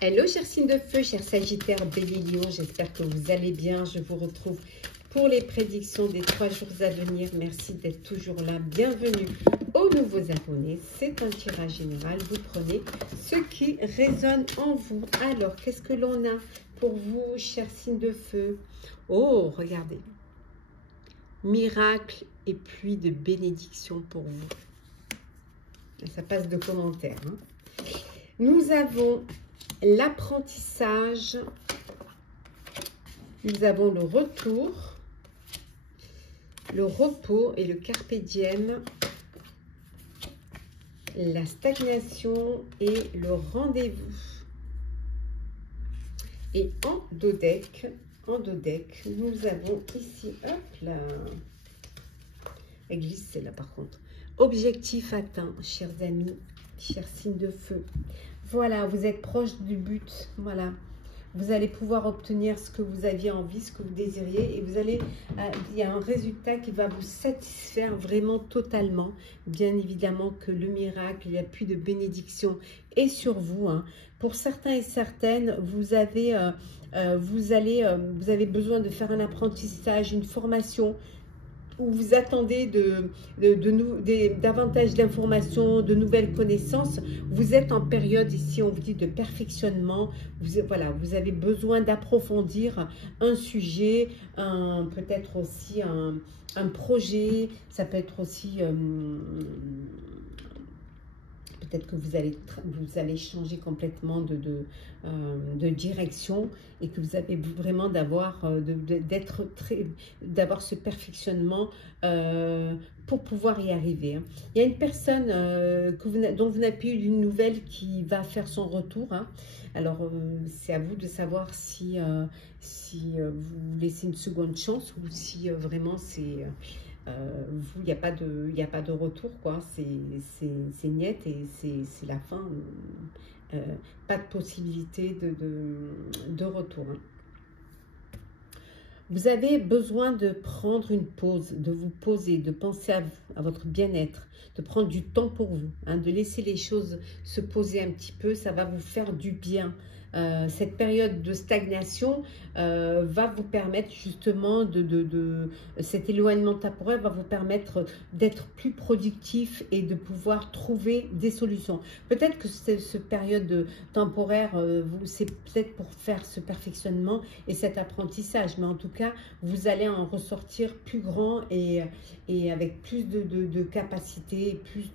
Hello, chers signes de feu, chers Sagittaires, Bélier, Lion, j'espère que vous allez bien. Je vous retrouve pour les prédictions des 3 jours à venir. Merci d'être toujours là. Bienvenue aux nouveaux abonnés. C'est un tirage général. Vous prenez ce qui résonne en vous. Alors, qu'est-ce que l'on a pour vous, chers signes de feu? Oh, regardez. Miracle et pluie de bénédiction pour vous. Ça passe de commentaires. Hein. Nous avons l'apprentissage, nous avons le retour, le repos et le carpe diem, la stagnation et le rendez-vous. Et en dos deck, nous avons ici, hop là, elle glisse là par contre, objectif atteint, chers amis, chers signes de feu. Voilà, vous êtes proche du but. Voilà, vous allez pouvoir obtenir ce que vous aviez envie, ce que vous désiriez. Et vous allez, il y a un résultat qui va vous satisfaire vraiment totalement. Bien évidemment que le miracle, l'appui de bénédiction est sur vous. Hein. Pour certains et certaines, vous avez besoin de faire un apprentissage, une formation, où vous attendez davantage d'informations, de nouvelles connaissances. Vous êtes en période ici, on vous dit, de perfectionnement. Voilà, vous avez besoin d'approfondir un sujet, peut-être aussi un projet. Ça peut être aussi... peut-être que vous allez changer complètement de direction et que vous avez vraiment d'avoir ce perfectionnement pour pouvoir y arriver. Hein. Il y a une personne dont vous n'avez plus eu une nouvelle qui va faire son retour. Hein. Alors, c'est à vous de savoir si vous laissez une seconde chance ou si vraiment c'est... vous, il n'y a pas de retour, quoi. C'est net et c'est la fin. Pas de possibilité de retour. Hein. Vous avez besoin de prendre une pause, de vous poser, de penser à vous, à votre bien-être, de prendre du temps pour vous, hein, de laisser les choses se poser un petit peu. Ça va vous faire du bien. Cette période de stagnation va vous permettre justement cet éloignement temporaire va vous permettre d'être plus productif et de pouvoir trouver des solutions. Peut-être que cette période temporaire, c'est peut-être pour faire ce perfectionnement et cet apprentissage, mais en tout cas, vous allez en ressortir plus grand et avec plus de capacité, plus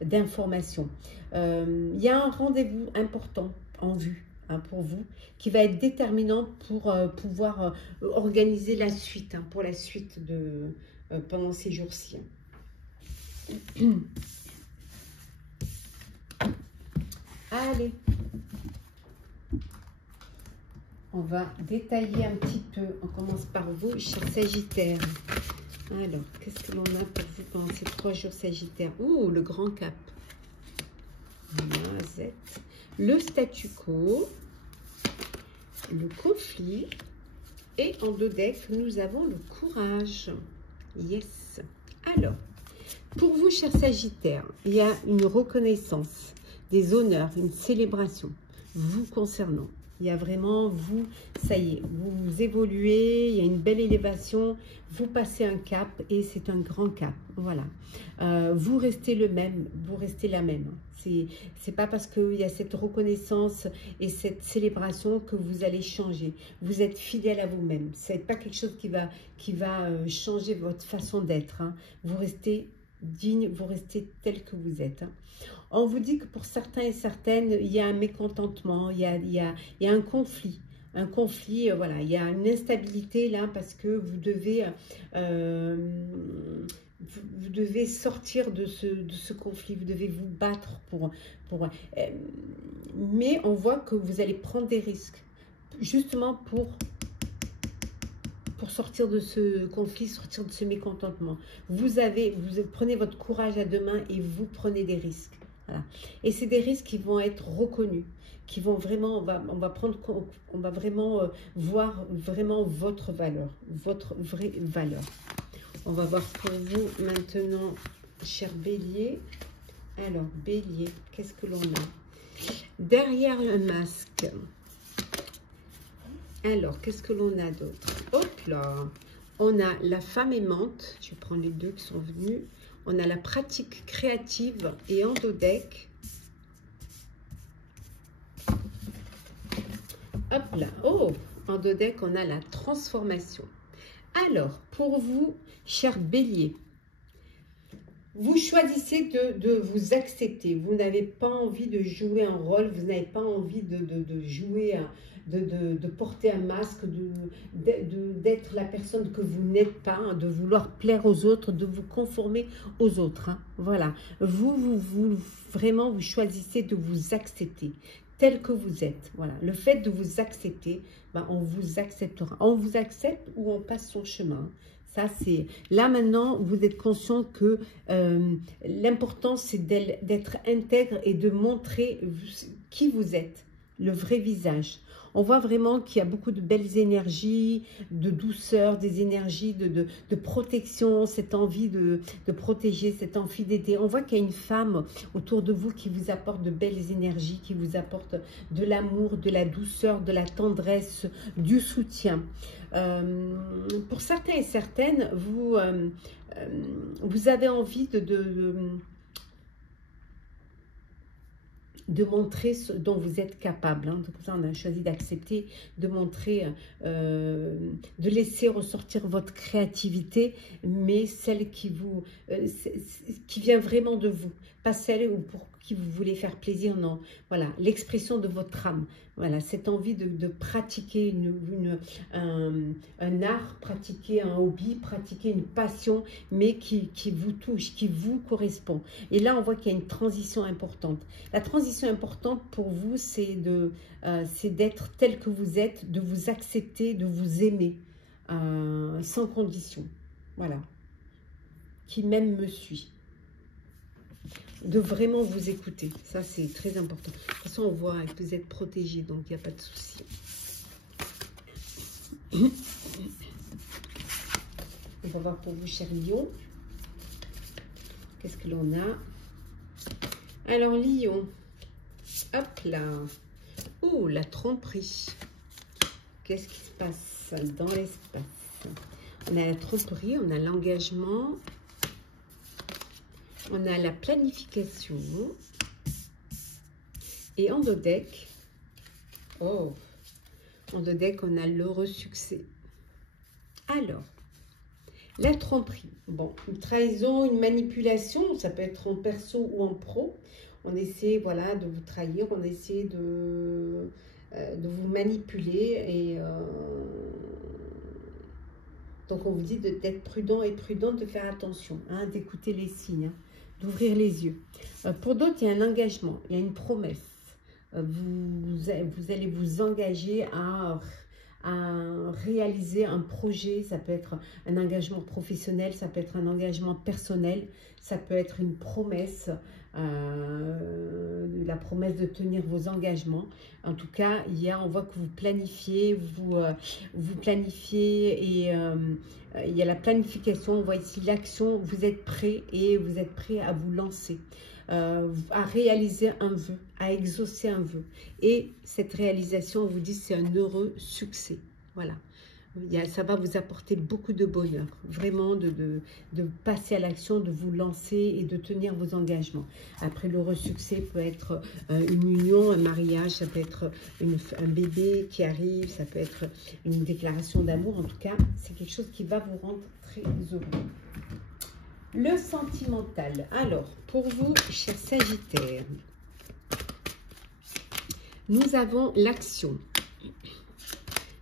d'informations. Il y a un rendez-vous important en vue. Hein, pour vous, qui va être déterminant pour pouvoir organiser la suite, hein, pour la suite pendant ces jours-ci. Allez, on va détailler un petit peu. On commence par vous, chers Sagittaires. Alors, qu'est-ce que l'on a pour vous pendant ces 3 jours Sagittaires? Ouh, le grand cap. Voilà, le statu quo, le conflit, et en dos deck, nous avons le courage. Yes. Alors, pour vous, chers Sagittaires, il y a une reconnaissance, des honneurs, une célébration vous concernant. Il y a vraiment, vous, ça y est, vous évoluez, il y a une belle élévation, vous passez un cap et c'est un grand cap, voilà. Vous restez le même, vous restez la même. C'est pas parce qu'il y a cette reconnaissance et cette célébration que vous allez changer. Vous êtes fidèle à vous-même. Ce n'est pas quelque chose qui va changer votre façon d'être. Hein. Vous restez digne, vous restez tel que vous êtes. Hein. On vous dit que pour certains et certaines, il y a un mécontentement, il y a un conflit. Un conflit, voilà, il y a une instabilité là parce que vous devez sortir de ce conflit, vous devez vous battre mais on voit que vous allez prendre des risques, justement pour sortir de ce conflit, sortir de ce mécontentement. Vous prenez votre courage à deux mains et vous prenez des risques. Voilà. Et c'est des risques qui vont être reconnus, qui vont vraiment, on va vraiment voir vraiment votre valeur, votre vraie valeur. On va voir pour vous maintenant, cher Bélier. Alors, Bélier, qu'est-ce que l'on a? derrière un masque. Alors, qu'est-ce que l'on a d'autre? Hop là, on a la femme aimante. Je vais prendre les deux qui sont venus. On a la pratique créative et en dos deck. Hop là, oh, en dos deck, on a la transformation. Alors, pour vous, cher bélier, vous choisissez de vous accepter. Vous n'avez pas envie de jouer un rôle, vous n'avez pas envie de jouer, de porter un masque, d'être la personne que vous n'êtes pas, hein, de vouloir plaire aux autres, de vous conformer aux autres. Hein. Voilà, vraiment, vous choisissez de vous accepter tel que vous êtes. Voilà, le fait de vous accepter, ben, on vous acceptera. On vous accepte ou on passe son chemin. Ça, c'est là maintenant, vous êtes conscient que l'important, c'est d'être intègre et de montrer qui vous êtes, le vrai visage. On voit vraiment qu'il y a beaucoup de belles énergies, de douceur, des énergies de protection, cette envie de protéger, cette envie d'aider. On voit qu'il y a une femme autour de vous qui vous apporte de belles énergies, qui vous apporte de l'amour, de la douceur, de la tendresse, du soutien. Pour certains et certaines, vous avez envie de montrer ce dont vous êtes capable. Hein. Donc ça, on a choisi d'accepter, de montrer, de laisser ressortir votre créativité, mais celle qui vient vraiment de vous, pas celle pour qui vous voulez faire plaisir, non. Voilà, l'expression de votre âme. Voilà, cette envie de pratiquer un art, pratiquer un hobby, pratiquer une passion, mais qui vous touche, qui vous correspond. Et là, on voit qu'il y a une transition importante. La transition importante pour vous, c'est d'être tel que vous êtes, de vous accepter, de vous aimer, sans condition. Voilà. Qui même me suit. De vraiment vous écouter. Ça, c'est très important. De toute façon, on voit que vous êtes protégé, donc il n'y a pas de souci. On va voir pour vous, cher Lion. Qu'est-ce que l'on a? Alors, Lion. Hop là. Oh, la tromperie. Qu'est-ce qui se passe dans l'espace? On a la tromperie, on a l'engagement. On a la planification. Et en dos deck, oh, en dos deck, on a l'heureux succès. Alors, la tromperie. Bon, une trahison, une manipulation, ça peut être en perso ou en pro. On essaie, voilà, de vous trahir, on essaie de vous manipuler. Et donc, on vous dit d'être prudent et prudente, de faire attention, hein, d'écouter les signes. Hein, d'ouvrir les yeux. Pour d'autres, il y a un engagement, il y a une promesse. Vous allez vous engager à réaliser un projet. Ça peut être un engagement professionnel, ça peut être un engagement personnel, ça peut être une promesse, la promesse de tenir vos engagements. En tout cas, on voit que vous planifiez, vous planifiez et il y a la planification, on voit ici l'action, vous êtes prêt et vous êtes prêt à vous lancer, à réaliser un vœu, à exaucer un vœu. Et cette réalisation, on vous dit, c'est un heureux succès. Voilà. Ça va vous apporter beaucoup de bonheur, vraiment de passer à l'action, de vous lancer et de tenir vos engagements. Après, l'heureux succès peut être une union, un mariage, ça peut être un bébé qui arrive, ça peut être une déclaration d'amour. En tout cas, c'est quelque chose qui va vous rendre très heureux. Le sentimental. Alors, pour vous, chers Sagittaires, nous avons l'action.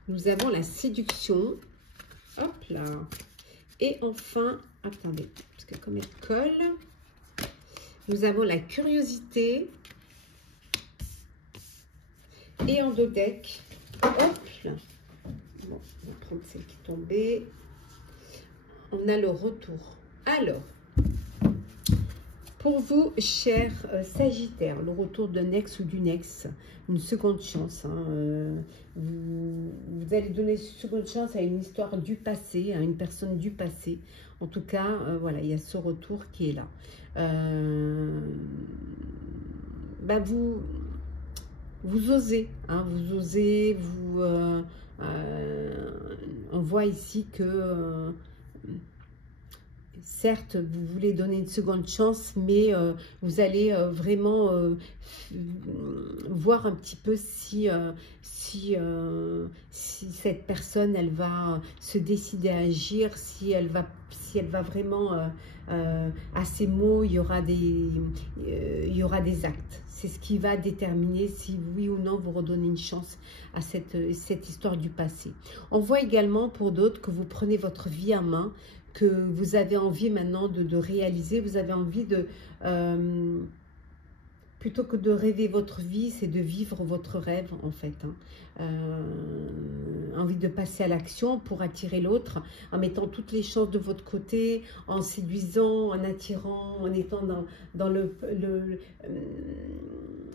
Nous avons la séduction. Hop là. Et enfin, attendez, parce que comme elle colle, nous avons la curiosité. Et en dos deck, hop là. Bon, on va prendre celle qui est tombée. On a le retour. Alors, pour vous, chers Sagittaires, le retour d'un ex ou d'une ex, une seconde chance. Hein, vous allez donner une seconde chance à une histoire du passé, à une personne du passé. En tout cas, voilà, il y a ce retour qui est là. vous osez, hein, on voit ici que certes, vous voulez donner une seconde chance, mais vous allez vraiment voir un petit peu si cette personne, elle va se décider à agir, si elle va vraiment, à ces mots, il y aura des actes. C'est ce qui va déterminer si oui ou non vous redonnez une chance à cette histoire du passé. On voit également pour d'autres que vous prenez votre vie en main, que vous avez envie maintenant de réaliser, vous avez envie de, plutôt que de rêver votre vie, c'est de vivre votre rêve en fait. Hein. Envie de passer à l'action pour attirer l'autre, en mettant toutes les chances de votre côté, en séduisant, en attirant, en étant dans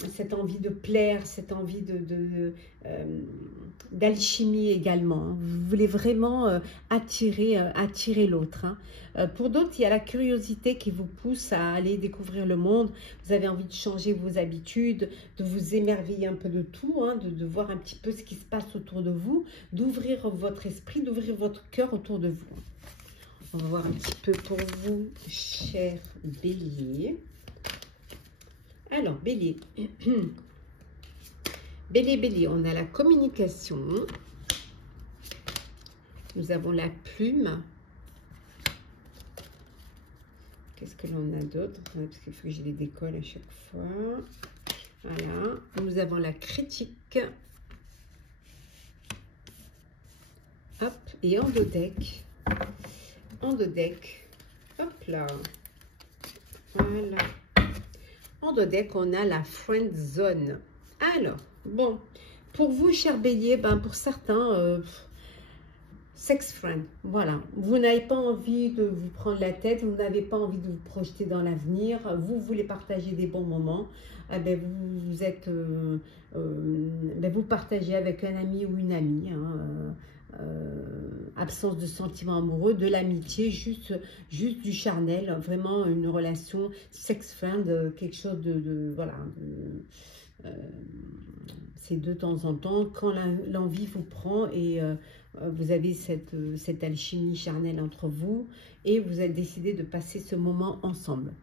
cette envie de plaire, cette envie d'alchimie également. Hein. Vous voulez vraiment attirer l'autre. Hein. Pour d'autres, il y a la curiosité qui vous pousse à aller découvrir le monde. Vous avez envie de changer vos habitudes, de vous émerveiller un peu de tout, hein, de voir un petit peu ce qui se passe autour de vous, d'ouvrir votre esprit, d'ouvrir votre cœur autour de vous. On va voir un petit peu pour vous, cher Bélier. Alors, Bélier. Bélier, on a la communication. Nous avons la plume. Qu'est-ce que l'on a d'autre? Parce qu'il faut que je les décolle à chaque fois. Voilà. Nous avons la critique. Hop. Et en deux decks. Hop là. Voilà. En deux decks, on a la friend zone. Alors, bon. Pour vous, cher Bélier, ben pour certains... sex friend, voilà. Vous n'avez pas envie de vous prendre la tête, vous n'avez pas envie de vous projeter dans l'avenir, vous voulez partager des bons moments, vous partagez avec un ami ou une amie, hein, absence de sentiments amoureux, de l'amitié, juste du charnel, vraiment une relation sex friend, quelque chose voilà. C'est de temps en temps, quand l'envie vous prend et vous avez cette alchimie charnelle entre vous et vous avez décidé de passer ce moment ensemble.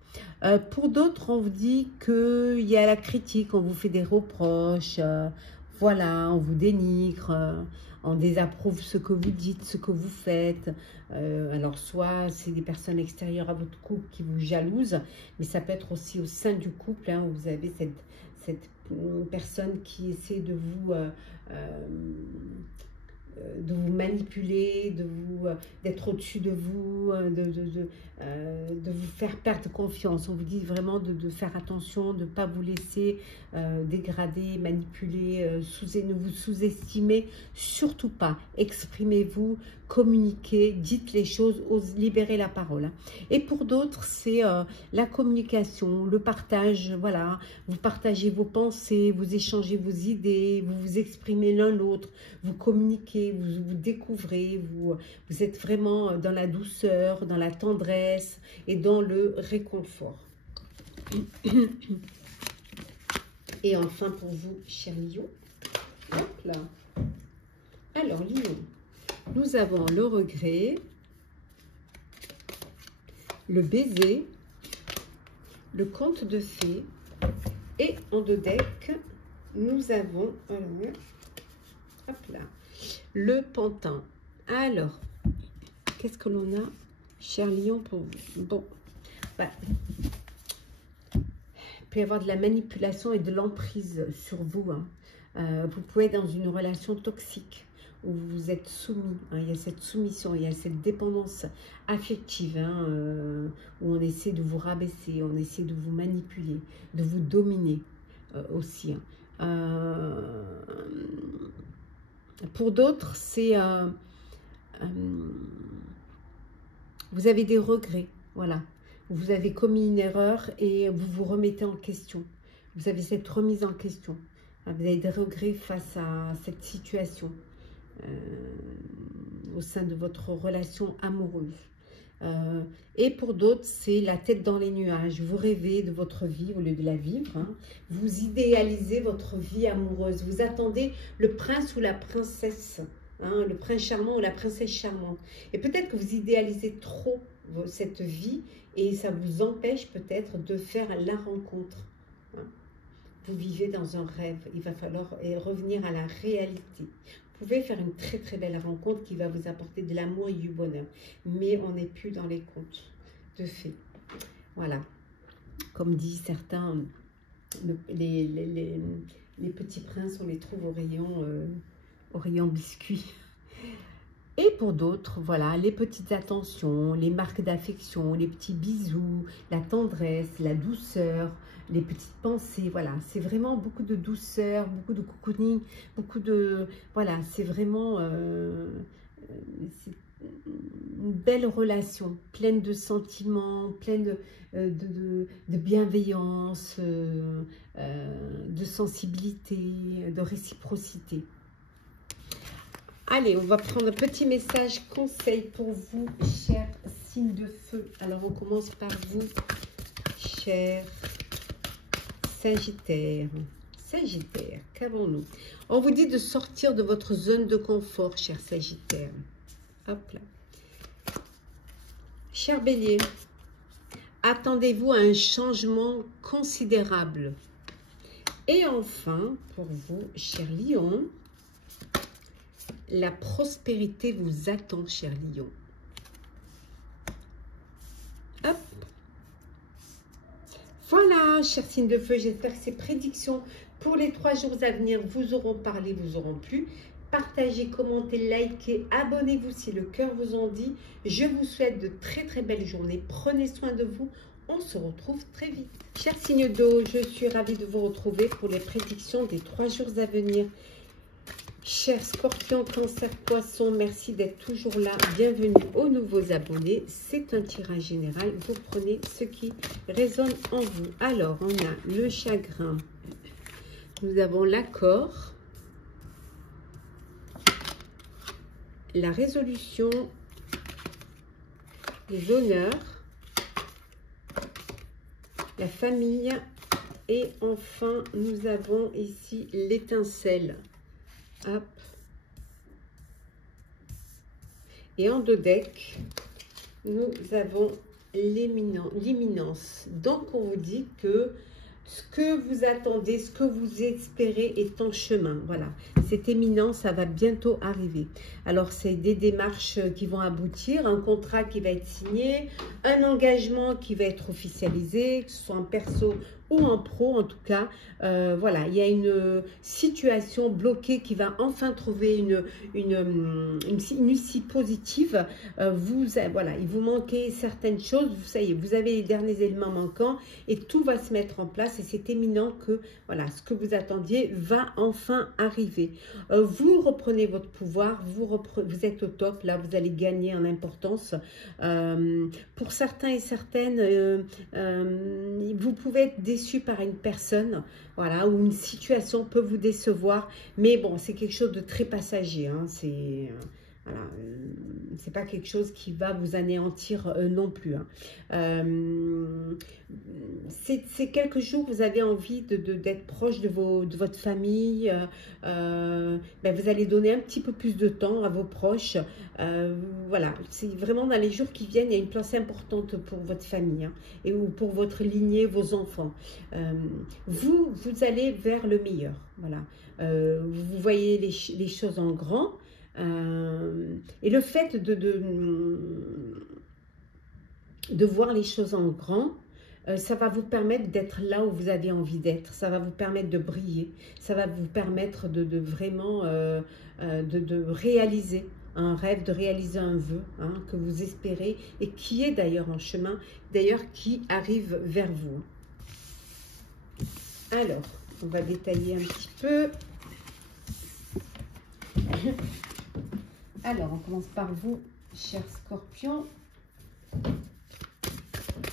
Pour d'autres, on vous dit qu'il y a la critique, on vous fait des reproches, voilà, on vous dénigre, on désapprouve ce que vous dites, ce que vous faites. Alors, soit c'est des personnes extérieures à votre couple qui vous jalousent, mais ça peut être aussi au sein du couple, hein, où vous avez cette personne qui essaie de vous manipuler, d'être au-dessus de vous, de vous faire perdre confiance. On vous dit vraiment de faire attention, de ne pas vous laisser dégrader, manipuler, ne vous sous-estimez surtout pas. Exprimez-vous, communiquez, dites les choses, libérez la parole. Et pour d'autres, c'est la communication, le partage, voilà. Vous partagez vos pensées, vous échangez vos idées, vous vous exprimez l'un l'autre, vous communiquez, vous découvrez, vous êtes vraiment dans la douceur, dans la tendresse et dans le réconfort. Et enfin pour vous, cher Lion, hop là. Alors Lion, nous avons le regret, le baiser, le conte de fées et en deux decks, nous avons hop là, le pantin. Alors, qu'est-ce que l'on a, cher Lion, pour vous? Bon, bah, il peut y avoir de la manipulation et de l'emprise sur vous. Hein. Vous pouvez être dans une relation toxique où vous êtes soumis. Hein. Il y a cette soumission, il y a cette dépendance affective, hein, où on essaie de vous rabaisser, on essaie de vous manipuler, de vous dominer aussi. Hein. Pour d'autres, c'est vous avez des regrets, voilà. Vous avez commis une erreur et vous vous remettez en question. Vous avez cette remise en question. Vous avez des regrets face à cette situation au sein de votre relation amoureuse. Et pour d'autres, c'est la tête dans les nuages. Vous rêvez de votre vie au lieu de la vivre. Hein. Vous idéalisez votre vie amoureuse. Vous attendez le prince ou la princesse. Hein, le prince charmant ou la princesse charmante. Et peut-être que vous idéalisez trop cette vie et ça vous empêche peut-être de faire la rencontre. Hein. Vous vivez dans un rêve. Il va falloir revenir à la réalité. Vous pouvez faire une très très belle rencontre qui va vous apporter de l'amour et du bonheur. Mais on n'est plus dans les contes de fées. Voilà. Comme disent certains, les petits princes, on les trouve au rayon biscuits. Et pour d'autres, voilà, les petites attentions, les marques d'affection, les petits bisous, la tendresse, la douceur, les petites pensées, voilà, c'est vraiment beaucoup de douceur, beaucoup de cocooning, beaucoup de, voilà, c'est vraiment une belle relation, pleine de sentiments, pleine de bienveillance, de sensibilité, de réciprocité. Allez, on va prendre un petit message conseil pour vous, chers signes de feu. Alors, on commence par vous, chers Sagittaire. Sagittaire, qu'avons-nous? On vous dit de sortir de votre zone de confort, chers Sagittaire. Hop là. Cher Bélier, attendez-vous à un changement considérable. Et enfin, pour vous, cher Lion, la prospérité vous attend, cher Lion. Hop. Voilà, chers signes de feu, j'espère que ces prédictions pour les 3 jours à venir vous auront parlé, vous auront plu. Partagez, commentez, likez, abonnez-vous si le cœur vous en dit. Je vous souhaite de très très belles journées. Prenez soin de vous. On se retrouve très vite. Chers signes d'eau, je suis ravie de vous retrouver pour les prédictions des 3 jours à venir. Chers Scorpions, Cancer, Poisson, merci d'être toujours là. Bienvenue aux nouveaux abonnés. C'est un tirage général. Vous prenez ce qui résonne en vous. Alors, on a le chagrin. Nous avons l'accord. La résolution. Les honneurs. La famille. Et enfin, nous avons ici l'étincelle. Hop. Et en 2 decks, nous avons l'imminence. Donc, on vous dit que ce que vous attendez, ce que vous espérez est en chemin. Voilà, c'est imminent, ça va bientôt arriver. Alors, c'est des démarches qui vont aboutir, un contrat qui va être signé, un engagement qui va être officialisé, que ce soit en perso ou en pro en tout cas. Voilà, il y a une situation bloquée qui va enfin trouver une issue positive. Voilà, il vous manquait certaines choses, ça y est, vous avez les derniers éléments manquants et tout va se mettre en place et c'est éminent que voilà, ce que vous attendiez va enfin arriver. Vous reprenez votre pouvoir, vous êtes au top, là vous allez gagner en importance. Pour certains et certaines, vous pouvez être déçu par une personne, voilà, ou une situation peut vous décevoir, mais bon, c'est quelque chose de très passager, hein, c'est voilà, c'est pas quelque chose qui va vous anéantir non plus. Hein. C'est quelques jours, vous avez envie d'être proche de votre famille. Ben, vous allez donner un petit peu plus de temps à vos proches. Voilà, c'est vraiment dans les jours qui viennent, il y a une place importante pour votre famille hein, et ou pour votre lignée, vos enfants. Vous allez vers le meilleur. Voilà, vous voyez les choses en grand. Et le fait de voir les choses en grand, ça va vous permettre d'être là où vous avez envie d'être, ça va vous permettre de briller, ça va vous permettre de vraiment de réaliser un rêve, de réaliser un vœu hein, que vous espérez et qui est d'ailleurs en chemin, d'ailleurs qui arrive vers vous. Alors, on va détailler un petit peu. Alors, on commence par vous, chers Scorpions.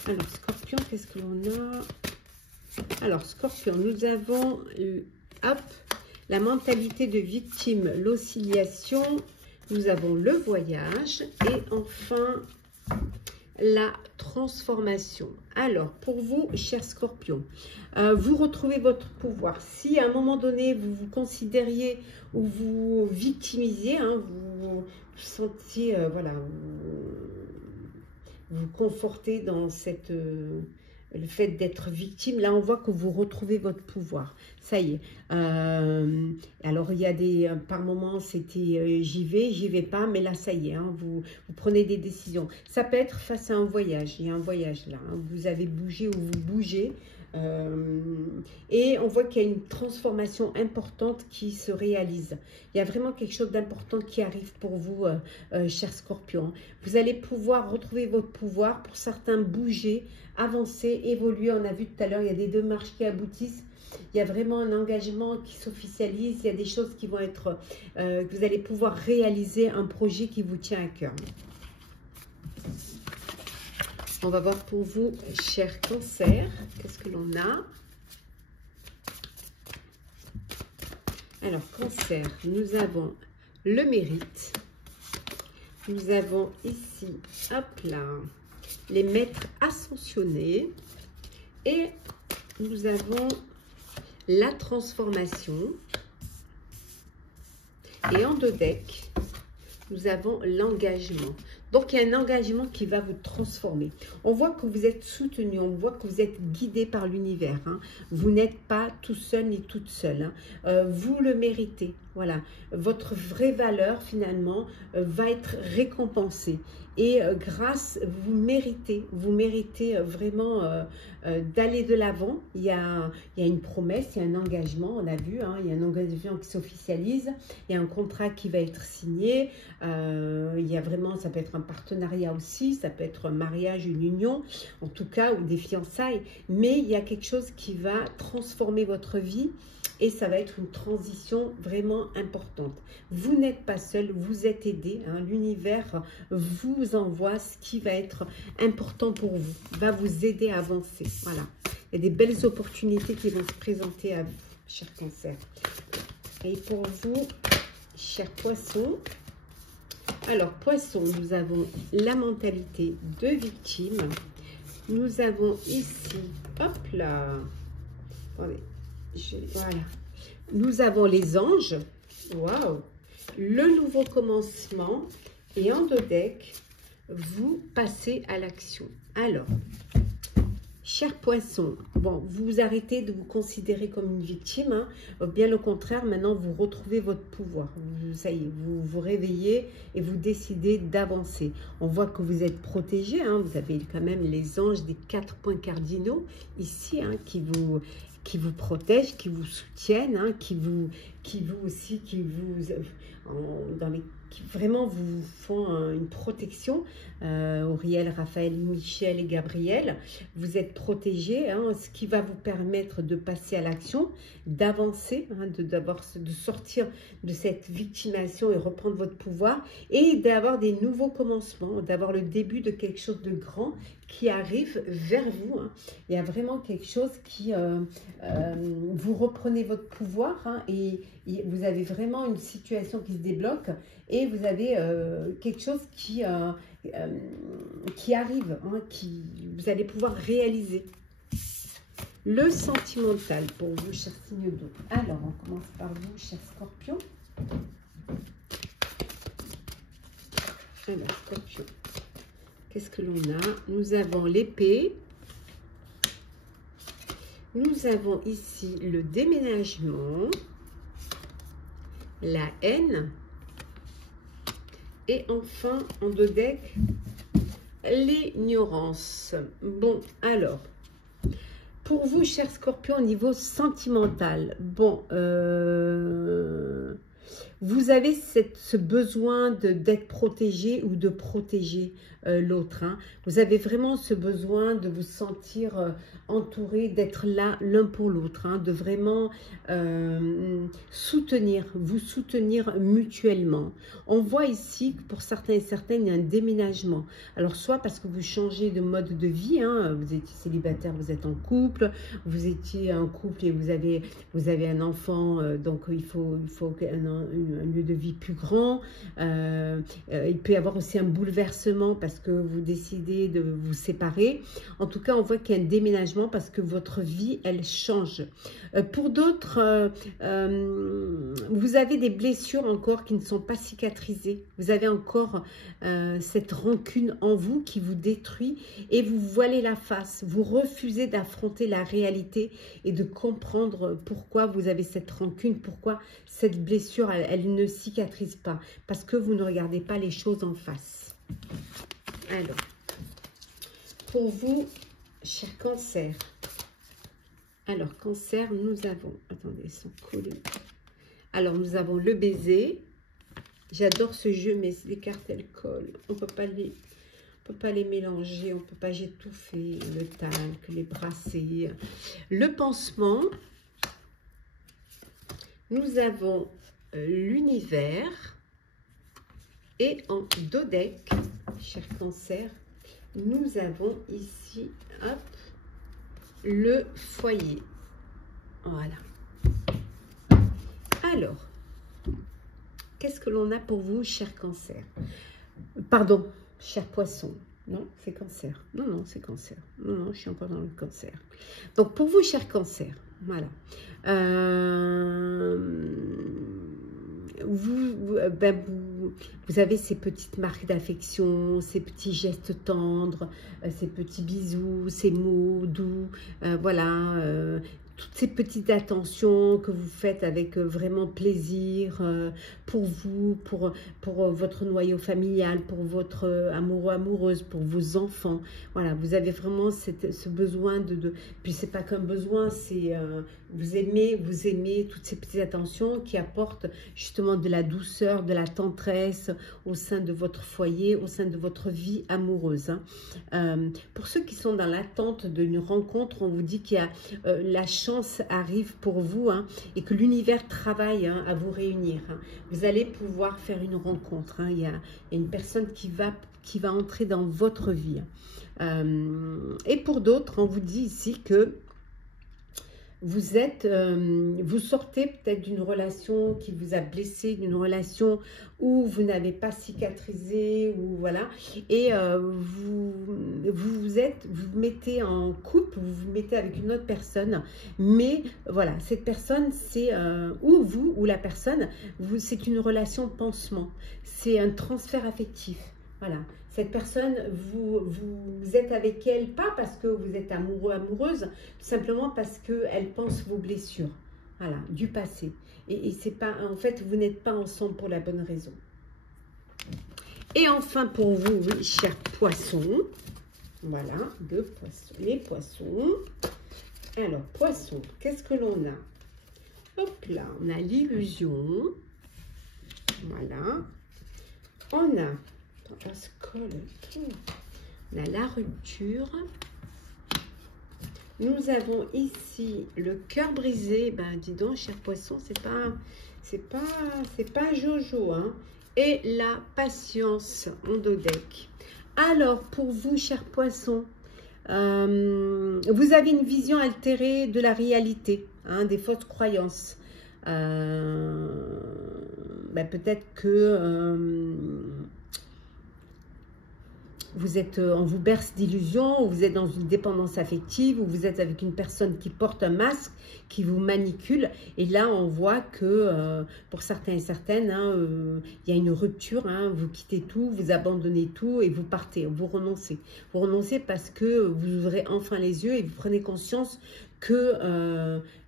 Alors, Scorpion, qu'est-ce que l'on a? Alors, Scorpion, nous avons, hop, la mentalité de victime, l'oscillation. Nous avons le voyage. Et enfin, la transformation. Alors, pour vous, chers scorpions, vous retrouvez votre pouvoir. Si à un moment donné, vous vous considériez ou vous victimisiez, hein, vous sentiez, voilà, vous confortez dans cette... le fait d'être victime, là on voit que vous retrouvez votre pouvoir. Ça y est. Alors il y a des... Par moments c'était j'y vais pas, mais là ça y est, hein, vous prenez des décisions. Ça peut être face à un voyage, il y a un voyage là. Hein, vous avez bougé ou vous bougez. Et on voit qu'il y a une transformation importante qui se réalise. Il y a vraiment quelque chose d'important qui arrive pour vous, chers scorpions. Vous allez pouvoir retrouver votre pouvoir, pour certains bouger, avancer, évoluer. On a vu tout à l'heure, il y a des démarches qui aboutissent. Il y a vraiment un engagement qui s'officialise. Il y a des choses qui vont être... que vous allez pouvoir réaliser un projet qui vous tient à cœur. On va voir pour vous, chers cancers, qu'est-ce que l'on a? Alors, cancer, nous avons le mérite. Nous avons ici, hop là, les maîtres ascensionnés. Et nous avons la transformation. Et en deux decks, nous avons l'engagement. Donc, il y a un engagement qui va vous transformer. On voit que vous êtes soutenu, on voit que vous êtes guidé par l'univers. Hein. Vous n'êtes pas tout seul ni toute seule. Hein. Vous le méritez. Voilà. Votre vraie valeur, finalement, va être récompensée. Et grâce, vous méritez vraiment d'aller de l'avant. Il y a une promesse, il y a un engagement, on a vu, hein, il y a un engagement qui s'officialise, il y a un contrat qui va être signé, il y a vraiment, ça peut être un partenariat aussi, ça peut être un mariage, une union, en tout cas, ou des fiançailles, mais il y a quelque chose qui va transformer votre vie. Et ça va être une transition vraiment importante. Vous n'êtes pas seul, vous êtes aidé. Hein, l'univers vous envoie ce qui va être important pour vous, va vous aider à avancer. Voilà. Il y a des belles opportunités qui vont se présenter à vous, chers cancers. Et pour vous, chers poissons, alors poissons, nous avons la mentalité de victime. Nous avons ici, hop là, attendez. Voilà. Nous avons les anges. Waouh! Le nouveau commencement. Et en deux decks, vous passez à l'action. Alors, chers poissons, bon, vous arrêtez de vous considérer comme une victime. Hein. Bien au contraire, maintenant, vous retrouvez votre pouvoir. Ça y est, vous vous réveillez et vous décidez d'avancer. On voit que vous êtes protégé. Hein. Vous avez quand même les anges des 4 points cardinaux ici, hein, qui vous protègent, qui vous soutiennent, hein, qui vraiment vous font une protection. Auriel, Raphaël, Michel et Gabriel, vous êtes protégés, hein, ce qui va vous permettre de passer à l'action, d'avancer, hein, de sortir de cette victimation et reprendre votre pouvoir et d'avoir des nouveaux commencements, d'avoir le début de quelque chose de grand qui arrive vers vous. Hein. Il y a vraiment quelque chose qui... vous reprenez votre pouvoir, hein, et vous avez vraiment une situation qui se débloque et vous avez quelque chose qui arrive, hein, vous allez pouvoir réaliser. Le sentimental pour vous, chers signes d'eau. Alors, on commence par vous, chers scorpions. Alors, scorpion. Qu'est-ce que l'on a? Nous avons l'épée. Nous avons ici le déménagement, la haine. Et enfin, en deux decks, l'ignorance. Bon, alors, pour vous, chers scorpions, au niveau sentimental, bon, vous avez ce besoin d'être protégé ou de protéger l'autre. Hein. Vous avez vraiment ce besoin de vous sentir entouré, d'être là l'un pour l'autre, hein, de vraiment vous soutenir mutuellement. On voit ici que pour certains et certaines, il y a un déménagement. Alors, soit parce que vous changez de mode de vie, hein, vous étiez célibataire, vous êtes en couple, vous étiez en couple et vous avez un enfant, donc il faut lieu de vie plus grand. Il peut y avoir aussi un bouleversement parce que vous décidez de vous séparer. En tout cas, on voit qu'il y a un déménagement parce que votre vie, elle change. Pour d'autres, vous avez des blessures encore qui ne sont pas cicatrisées. Vous avez encore cette rancune en vous qui vous détruit et vous voilez la face. Vous refusez d'affronter la réalité et de comprendre pourquoi vous avez cette rancune, pourquoi cette blessure, elle ne cicatrise pas. Parce que vous ne regardez pas les choses en face. Alors, pour vous, cher Cancer. Alors, Cancer, nous avons... Attendez, ils sont collés. Alors, nous avons le baiser. J'adore ce jeu, mais les cartes, elles collent. On ne peut pas les mélanger, on ne peut pas étouffer le talc, les brasser. Le pansement. Nous avons l'univers. Et en dodeck, cher Cancer, nous avons ici, hop, le foyer. Voilà. Alors, qu'est-ce que l'on a pour vous, cher Cancer? Pardon, cher Poisson. Non, c'est Cancer. Non, non, c'est Cancer. Non, non, je suis encore dans le Cancer. Donc, pour vous, cher Cancer, voilà. Vous avez ces petites marques d'affection, ces petits gestes tendres, ces petits bisous, ces mots doux, voilà, toutes ces petites attentions que vous faites avec vraiment plaisir pour vous, pour votre noyau familial, pour votre amoureux, amoureuse, pour vos enfants. Voilà, vous avez vraiment ce besoin puis c'est pas qu'un besoin, c'est vous aimez toutes ces petites attentions qui apportent justement de la douceur, de la tendresse au sein de votre foyer, au sein de votre vie amoureuse. Hein. Pour ceux qui sont dans l'attente d'une rencontre, on vous dit qu'il y a la chance arrive pour vous, hein, et que l'univers travaille, hein, à vous réunir. Hein. Vous allez pouvoir faire une rencontre. Hein. Il y a une personne qui va entrer dans votre vie. Et pour d'autres, on vous dit ici que vous sortez peut-être d'une relation qui vous a blessé, d'une relation où vous n'avez pas cicatrisé, ou voilà, et vous mettez en couple, vous vous mettez avec une autre personne, mais voilà, cette personne, c'est ou vous ou la personne, c'est une relation pansement, c'est un transfert affectif. Voilà, cette personne, vous êtes avec elle, pas parce que vous êtes amoureux, amoureuse, tout simplement parce qu'elle pense vos blessures, voilà, du passé. Et c'est pas, en fait, vous n'êtes pas ensemble pour la bonne raison. Et enfin, pour vous, oui, chers poissons, voilà, les poissons. Alors, poissons, qu'est-ce que l'on a? Hop là, on a l'illusion, voilà, on a... On a la rupture. Nous avons ici le cœur brisé. Ben, dis donc, cher Poisson, c'est pas Jojo, hein. Et la patience en dodeck. Alors, pour vous, cher Poisson, vous avez une vision altérée de la réalité, hein, des fausses croyances. Ben, peut-être que on vous berce d'illusions, ou vous êtes dans une dépendance affective, ou vous êtes avec une personne qui porte un masque, qui vous manipule. Et là, on voit que pour certains et certaines, hein, il y a une rupture. Hein, vous quittez tout, vous abandonnez tout et vous partez, vous renoncez. Vous renoncez parce que vous ouvrez enfin les yeux et vous prenez conscience que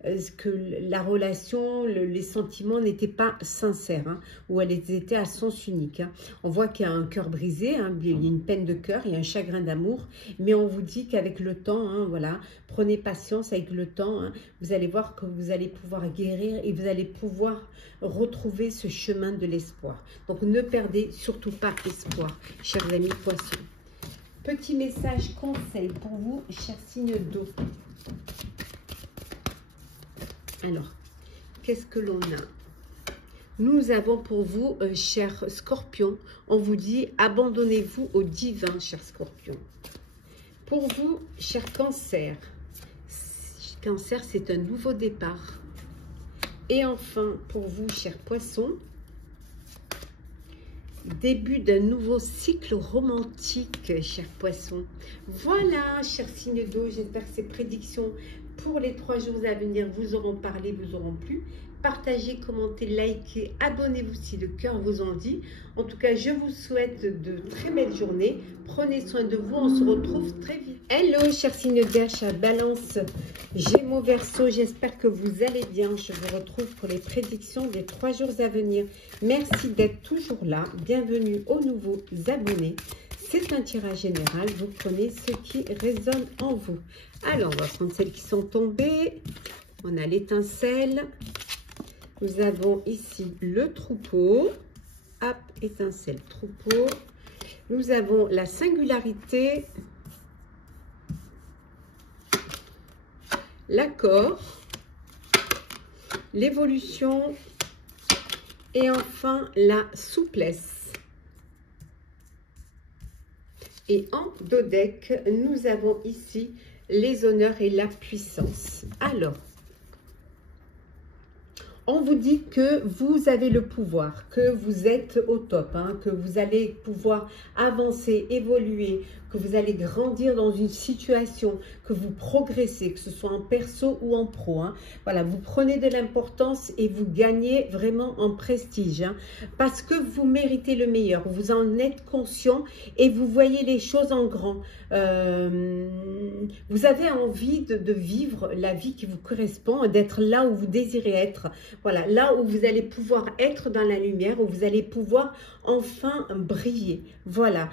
la relation, les sentiments n'étaient pas sincères, hein, ou elles étaient à sens unique. Hein. On voit qu'il y a un cœur brisé, hein, il y a une peine de cœur, il y a un chagrin d'amour, mais on vous dit qu'avec le temps, hein, voilà, prenez patience avec le temps, hein, vous allez voir que vous allez pouvoir guérir et vous allez pouvoir retrouver ce chemin de l'espoir. Donc ne perdez surtout pas espoir, chers amis poissons. Petit message conseil pour vous, chers signes d'eau. Alors, qu'est-ce que l'on a? Nous avons pour vous, chers scorpions, on vous dit abandonnez-vous au divin, chers scorpions. Pour vous, chers cancers, cancer, c'est un nouveau départ. Et enfin, pour vous, chers poissons, Début d'un nouveau cycle romantique, chers poissons. Voilà, chers signes d'eau, j'espère que ces prédictions pour les 3 jours à venir vous auront parlé, vous auront plu. Partagez, commentez, likez, abonnez-vous si le cœur vous en dit. En tout cas, je vous souhaite de très belles journées. Prenez soin de vous, on se retrouve très vite. Hello, chers signes d'air, chers Balance, Gémeaux, Verseau, j'espère que vous allez bien. Je vous retrouve pour les prédictions des 3 jours à venir. Merci d'être toujours là. Bienvenue aux nouveaux abonnés. C'est un tirage général, vous prenez ce qui résonne en vous. Alors, on va prendre celles qui sont tombées. On a l'étincelle. Nous avons ici le troupeau. Hop, étincelle, troupeau. Nous avons la singularité. L'accord. L'évolution. Et enfin, la souplesse. Et en dodeck, nous avons ici les honneurs et la puissance. Alors, on vous dit que vous avez le pouvoir, que vous êtes au top, hein, que vous allez pouvoir avancer, évoluer, que vous allez grandir dans une situation, que vous progressez, que ce soit en perso ou en pro. Hein. Voilà, vous prenez de l'importance et vous gagnez vraiment en prestige. Hein, parce que vous méritez le meilleur, vous en êtes conscient et vous voyez les choses en grand. Vous avez envie de vivre la vie qui vous correspond, d'être là où vous désirez être. Voilà, là où vous allez pouvoir être dans la lumière, où vous allez pouvoir enfin briller. Voilà,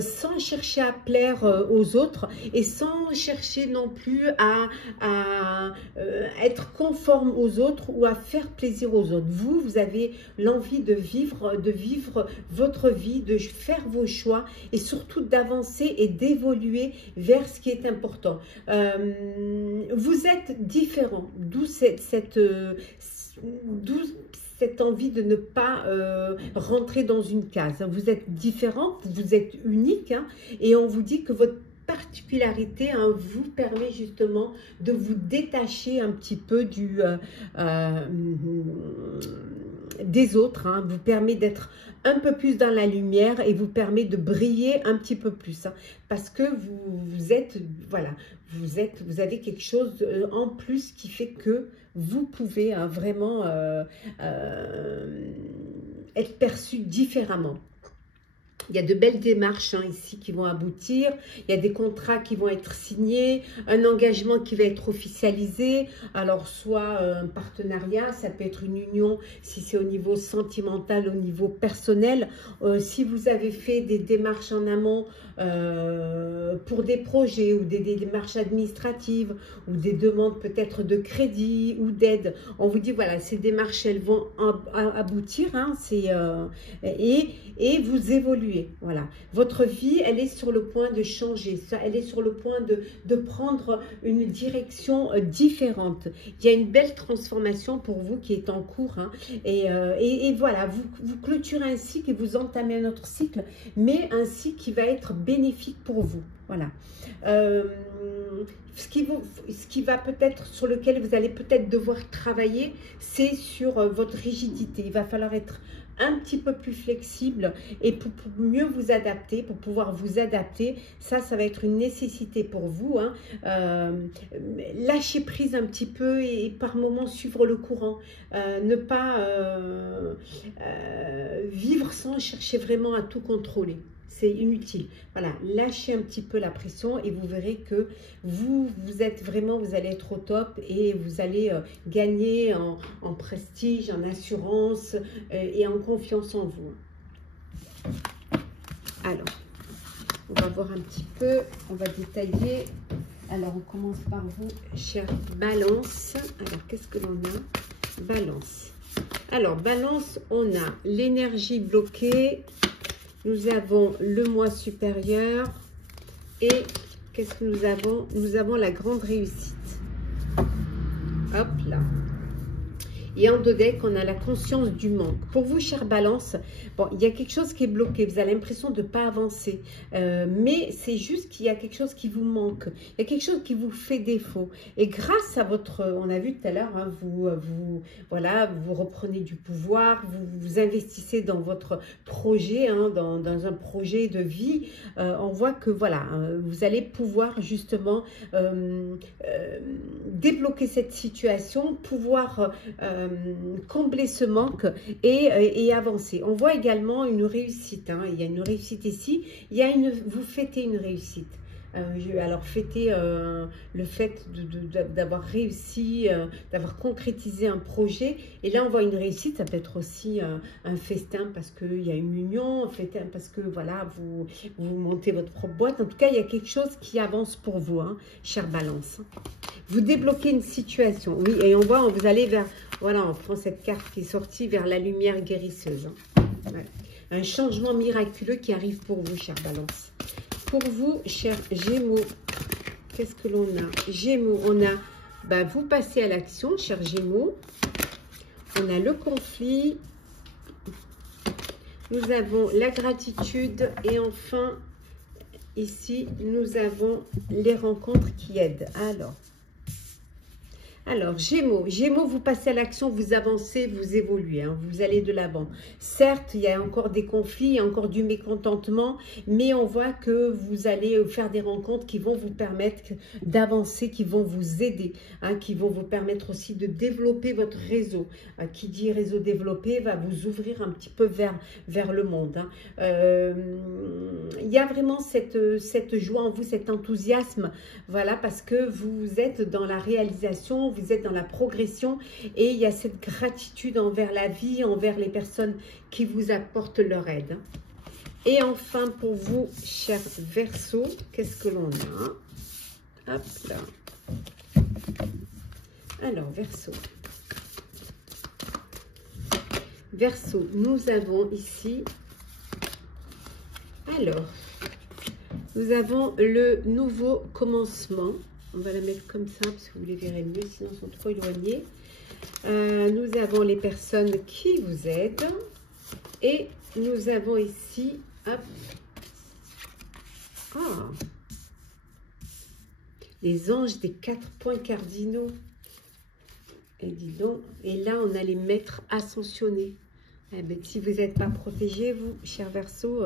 sans chercher à plaire aux autres et sans chercher non plus à être conforme aux autres ou à faire plaisir aux autres. Vous avez l'envie de vivre votre vie, de faire vos choix et surtout d'avancer et d'évoluer vers ce qui est important. Vous êtes différent, d'où cette envie de ne pas rentrer dans une case. Vous êtes différent, vous êtes unique, hein, et on vous dit que votre particularité, hein, vous permet justement de vous détacher un petit peu des autres, hein, vous permet d'être un peu plus dans la lumière et vous permet de briller un petit peu plus, hein, parce que vous êtes, voilà, vous avez quelque chose en plus qui fait que vous pouvez hein, vraiment être perçu différemment. Il y a de belles démarches hein, ici qui vont aboutir, il y a des contrats qui vont être signés, un engagement qui va être officialisé, alors soit un partenariat, ça peut être une union si c'est au niveau sentimental, au niveau personnel. Si vous avez fait des démarches en amont pour des projets ou des démarches administratives ou des demandes peut-être de crédit ou d'aide, on vous dit voilà, ces démarches elles vont aboutir hein, et vous évoluez. Voilà, votre vie, elle est sur le point de changer, elle est sur le point de prendre une direction différente. Il y a une belle transformation pour vous qui est en cours. Hein, et voilà, vous clôturez un cycle et vous entamez un autre cycle, mais un cycle qui va être bénéfique pour vous. Voilà. Ce qui va peut-être, sur lequel vous allez peut-être devoir travailler, c'est sur votre rigidité. Il va falloir être un petit peu plus flexible et pour mieux vous adapter, pour pouvoir vous adapter, ça va être une nécessité pour vous. Hein. Lâcher prise un petit peu et par moments suivre le courant. Ne pas vivre sans chercher vraiment à tout contrôler. C'est inutile. Voilà, lâchez un petit peu la pression et vous verrez que vous allez être au top et vous allez gagner en prestige, en assurance et en confiance en vous. Alors, on va voir un petit peu, on va détailler. Alors, on commence par vous, chère Balance. Alors, qu'est-ce que l'on a? Balance. Alors, Balance, on a l'énergie bloquée. Nous avons le moi supérieur et qu'est-ce que nous avons? Nous avons la grande réussite. Hop là. Et en 2 decks, on a la conscience du manque. Pour vous, chère Balance, bon, il y a quelque chose qui est bloqué. Vous avez l'impression de ne pas avancer. Mais c'est juste qu'il y a quelque chose qui vous manque. Il y a quelque chose qui vous fait défaut. Et grâce à votre... On a vu tout à l'heure, hein, voilà, vous reprenez du pouvoir, vous investissez dans votre projet, hein, dans un projet de vie. On voit que, voilà, vous allez pouvoir justement débloquer cette situation, pouvoir combler ce manque et avancer. On voit également une réussite, hein. Il y a une réussite ici, vous fêtez une réussite. Alors fêter le fait d'avoir réussi, d'avoir concrétisé un projet. Et là on voit une réussite, ça peut être aussi un festin parce qu'il y a une union, un festin parce que voilà, vous montez votre propre boîte. En tout cas, il y a quelque chose qui avance pour vous, hein, chère Balance. Vous débloquez une situation, oui, et on voit, vous allez vers, voilà, on prend cette carte qui est sortie vers la lumière guérisseuse. Hein. Ouais. Un changement miraculeux qui arrive pour vous, chère Balance. Pour vous, chers Gémeaux, qu'est-ce que l'on a? Gémeaux, on a, vous passez à l'action, chers Gémeaux. On a le conflit. Nous avons la gratitude. Et enfin, ici, nous avons les rencontres qui aident. Alors, Gémeaux, vous passez à l'action, vous avancez, vous évoluez, hein, vous allez de l'avant. Certes, il y a encore des conflits, il y a encore du mécontentement, mais on voit que vous allez faire des rencontres qui vont vous permettre d'avancer, qui vont vous aider, hein, qui vont vous permettre aussi de développer votre réseau. Qui dit réseau développé va vous ouvrir un petit peu vers le monde. Hein. Il y a vraiment cette joie en vous, cet enthousiasme, voilà, parce que vous êtes dans la réalisation, vous êtes dans la progression et il y a cette gratitude envers la vie, envers les personnes qui vous apportent leur aide. Et enfin, pour vous, chers Verseaux, qu'est-ce que l'on a? Hop là. Alors, Verseau. Verseau, nous avons ici, alors, nous avons le nouveau commencement. On va la mettre comme ça parce que vous les verrez mieux, sinon ils sont trop éloignés. Nous avons les personnes qui vous aident. Et nous avons ici, hop, les anges des 4 points cardinaux. Et dis donc, et là on a les maîtres ascensionnés. Eh bien, si vous n'êtes pas protégés, vous, chers Verseaux,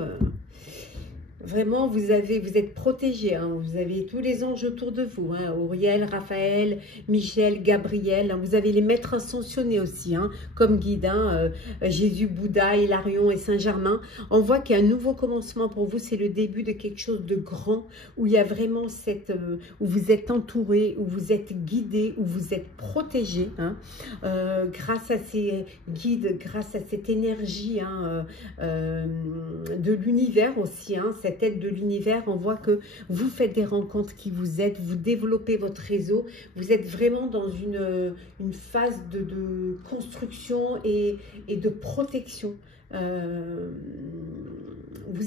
vraiment, vous êtes protégés, hein. Vous avez tous les anges autour de vous, hein. Auriel, Raphaël, Michel, Gabriel, hein. Vous avez les maîtres ascensionnés aussi, hein, comme guide, hein, Jésus, Bouddha, Hilarion et Saint-Germain. On voit qu'il y a un nouveau commencement pour vous, c'est le début de quelque chose de grand, où il y a vraiment où vous êtes entouré, où vous êtes guidé, où vous êtes protégé, hein, grâce à ces guides, grâce à cette énergie, hein, de l'univers aussi, hein, cette aide de l'univers. On voit que vous faites des rencontres qui vous aident, vous développez votre réseau, vous êtes vraiment dans une phase de construction et de protection. Vous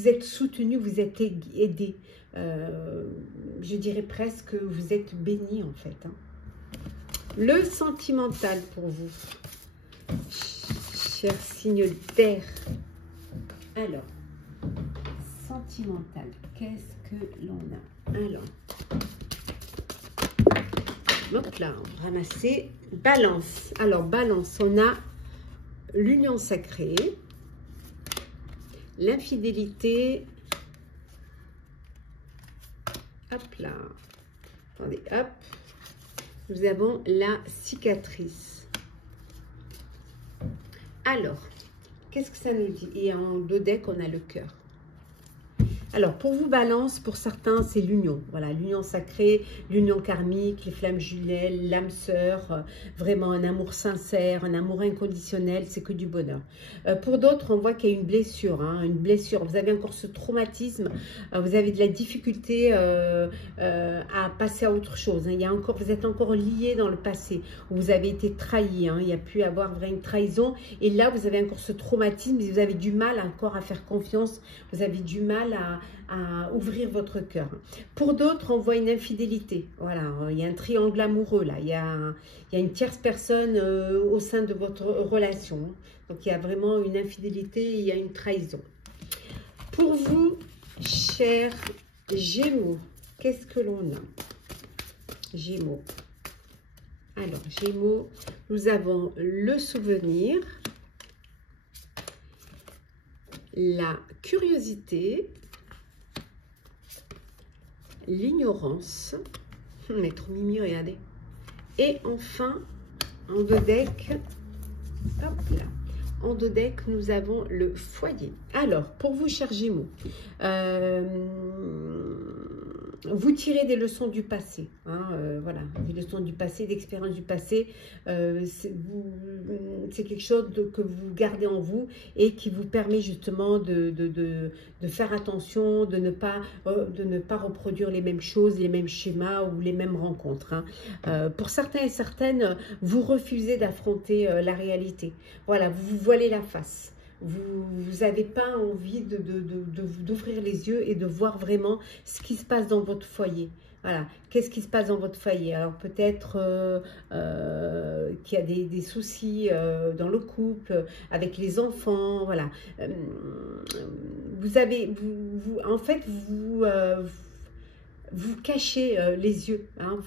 êtes soutenu, vous êtes aidé. Je dirais presque que vous êtes béni en fait. Hein. Le sentimental pour vous, chers signes d'air. Alors, sentimental, qu'est-ce que l'on a? Alors, hop là, on va ramasser Balance. Alors, Balance, on a l'union sacrée, l'infidélité, hop là, attendez, hop, nous avons la cicatrice. Alors, qu'est-ce que ça nous dit? Et en 2 decks, on a le cœur. Alors, pour vous, Balance, pour certains, c'est l'union. Voilà, l'union sacrée, l'union karmique, les flammes jumelles, l'âme sœur, vraiment un amour sincère, un amour inconditionnel, c'est que du bonheur. Pour d'autres, on voit qu'il y a une blessure, hein, une blessure. Vous avez encore ce traumatisme, vous avez de la difficulté à passer à autre chose. Hein. Vous êtes encore lié dans le passé, où vous avez été trahi. Hein. Il y a pu avoir vraiment une trahison. Et là, vous avez encore ce traumatisme, vous avez du mal encore à faire confiance, vous avez du mal à ouvrir votre cœur. Pour d'autres, on voit une infidélité. Voilà, il y a un triangle amoureux là. Il y a une tierce personne au sein de votre relation. Donc, il y a vraiment une infidélité et il y a une trahison. Pour vous, chers Gémeaux, qu'est-ce que l'on a? Gémeaux. Alors, Gémeaux, nous avons le souvenir, la curiosité, l'ignorance, on est trop mimi, regardez, et enfin, en deux decks, hop là, en deux decks, nous avons le foyer. Alors, pour vous, chers Gémeaux, vous tirez des leçons du passé, hein, voilà, des leçons du passé, d'expériences du passé. C'est quelque chose que vous gardez en vous et qui vous permet justement de faire attention, de ne pas reproduire les mêmes choses, les mêmes schémas ou les mêmes rencontres. Hein. Pour certains et certaines, vous refusez d'affronter la réalité. Voilà, vous vous voilez la face. Vous n'avez pas envie d'ouvrir les yeux et de voir vraiment ce qui se passe dans votre foyer. Voilà, qu'est-ce qui se passe dans votre foyer? Alors peut-être qu'il y a des soucis dans le couple, avec les enfants, voilà. En fait, vous cachez les yeux. Hein,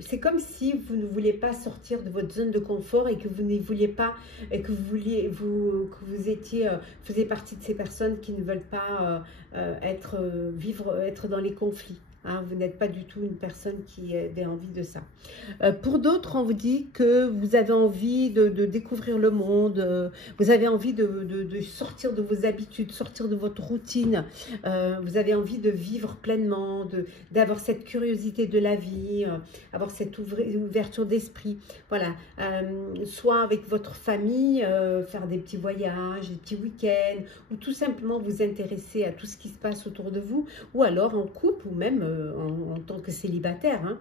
c'est comme si vous ne vouliez pas sortir de votre zone de confort et que vous ne vouliez pas, et que vous faisiez partie de ces personnes qui ne veulent pas être dans les conflits. Hein, vous n'êtes pas du tout une personne qui ait envie de ça. Pour d'autres, on vous dit que vous avez envie de découvrir le monde, vous avez envie de sortir de vos habitudes, sortir de votre routine, vous avez envie de vivre pleinement, d'avoir cette curiosité de la vie, avoir cette ouverture d'esprit. Voilà, soit avec votre famille, faire des petits voyages, des petits week-ends, ou tout simplement vous intéresser à tout ce qui se passe autour de vous, ou alors en couple, ou même en tant que célibataire. Hein.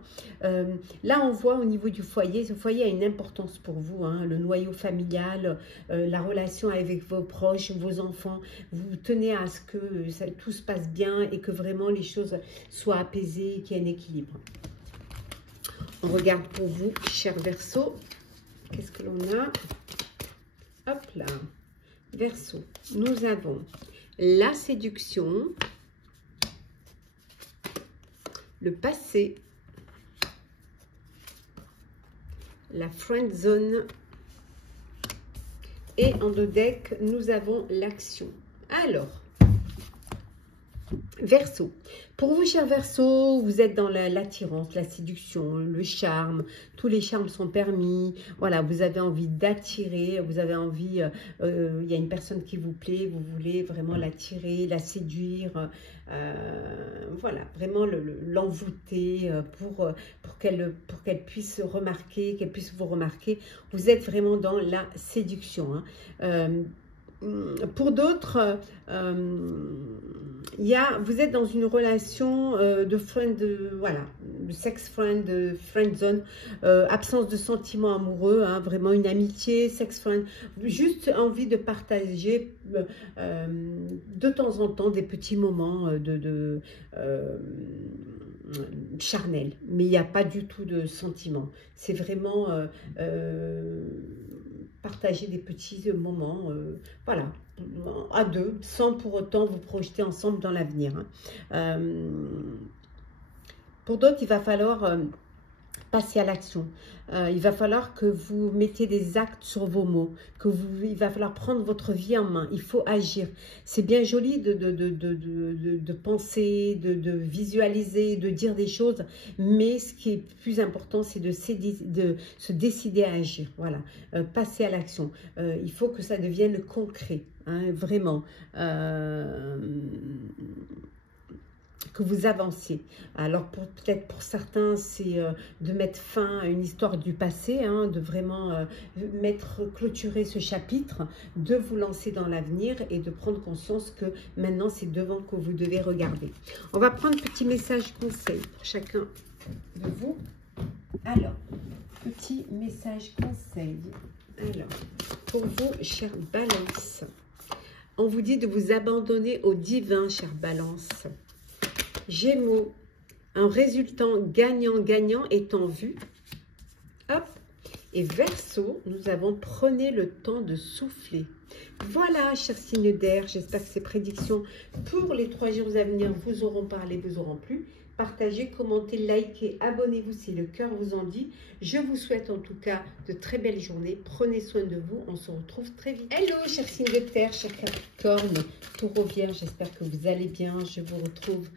Là, on voit au niveau du foyer, ce foyer a une importance pour vous, hein, le noyau familial, la relation avec vos proches, vos enfants. Vous tenez à ce que tout se passe bien et que vraiment les choses soient apaisées, qu'il y ait un équilibre. On regarde pour vous, chers Verseaux, qu'est-ce que l'on a? Hop là, Verseau, nous avons la séduction, le passé, la friend zone et en deux decks, nous avons l'action. Alors, Verseau. Pour vous, chers Verseaux, vous êtes dans l'attirance, la séduction, le charme. Tous les charmes sont permis. Voilà, vous avez envie d'attirer, vous avez envie, il y a une personne qui vous plaît, vous voulez vraiment l'attirer, la séduire. Voilà, vraiment l'envoûter pour qu'elle puisse remarquer, qu'elle puisse vous remarquer. Vous êtes vraiment dans la séduction. Hein. Pour d'autres, vous êtes dans une relation de friend, voilà, de sex friend, de friend zone, absence de sentiments amoureux, hein, vraiment une amitié, sex friend, juste envie de partager de temps en temps des petits moments charnels, mais il n'y a pas du tout de sentiments. C'est vraiment partager des petits moments, voilà, à deux, sans pour autant vous projeter ensemble dans l'avenir. Hein. Pour d'autres, il va falloir passer à l'action. Il va falloir que vous mettiez des actes sur vos mots, il va falloir prendre votre vie en main, il faut agir. C'est bien joli de penser, de visualiser, de dire des choses, mais ce qui est plus important, c'est de se décider à agir. Voilà, passer à l'action. Il faut que ça devienne concret, hein, vraiment. Que vous avanciez. Alors peut-être pour certains, c'est de mettre fin à une histoire du passé, hein, de vraiment clôturer ce chapitre, de vous lancer dans l'avenir et de prendre conscience que maintenant c'est devant que vous devez regarder. On va prendre petit message conseil pour chacun de vous. Alors, petit message conseil. Alors, pour vous, chère Balance. On vous dit de vous abandonner au divin, chère Balance. Gémeaux, un résultat gagnant-gagnant est en vue. Hop. Et Verseau, nous avons prenez le temps de souffler. Voilà, chers signes d'air, j'espère que ces prédictions pour les 3 jours à venir vous auront parlé, vous auront plu. Partagez, commentez, likez, abonnez-vous si le cœur vous en dit. Je vous souhaite en tout cas de très belles journées. Prenez soin de vous. On se retrouve très vite. Hello, chers signes de terre, chers Capricorne, Taureau, Vierge. J'espère que vous allez bien. Je vous retrouve